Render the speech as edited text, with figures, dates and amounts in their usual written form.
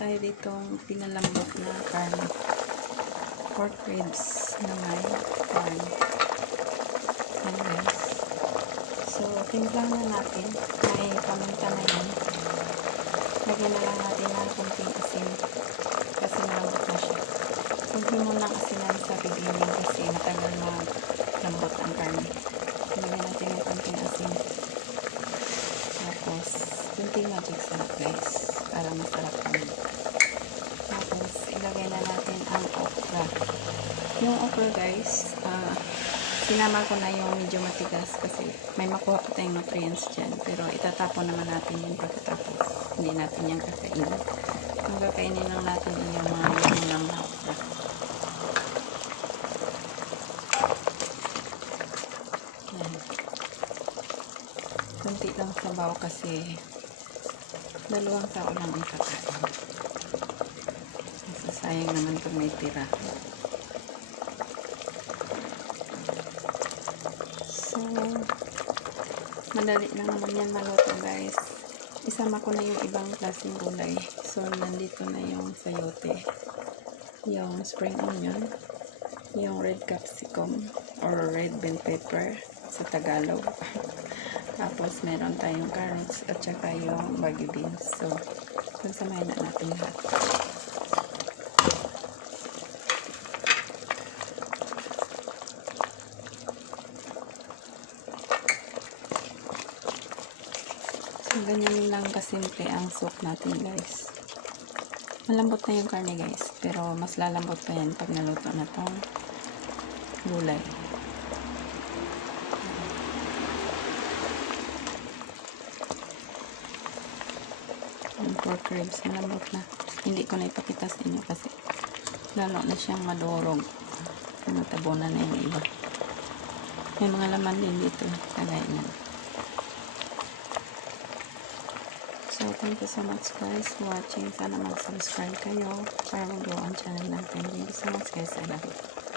tayo ditong pinalambot na karne. Pork ribs na may karne. Yan guys. So, timplang na natin. May paminta na yan. Lagyan na lang natin ng konting asin. Kasi malambot na siya. Huwag nyo munang asinan sa beginning kasi matagal malambot ang karne. Lagyan natin ng konting asin. Tapos, kunting magic sarap guys. Para masarap kami. Tapos, ilagay na natin ang okra. Yung okra guys, sinama ko na yung medyo matigas kasi may makuha pa tayong nutrients dyan. Pero itatapon naman natin yung pagkatapos. Hindi natin yung kakainin. Ang kakainin lang natin yung mga yung lang na okra. Yan. Kunti lang sabaw kasi dalawang tao lang ang kakain. Sayang naman kung may tira. So, madali lang naman yan maluto guys. Isama ko na yung ibang klaseng gulay. So, nandito na yung sayote, yung spring onion, yung red capsicum or red bell pepper sa Tagalog. Tapos, meron tayong carrots at saka yung baggy beans. So, pagsamahin na natin lahat. So, ganyan lang kasimple ang soup natin guys. Malambot na yung karne guys. Pero mas lalambot pa yan pag naluto na tong gulay. Yung pork ribs, malambot na. Hindi ko na ipakita sa inyo kasi lalo na siyang madurog. Natabunan na yung iba. May mga laman din dito. Kagaya na. So, thank you so much guys for watching. Sana mag-subscribe kayo para mag-grow ang channel natin. Thank you so much guys. I love you.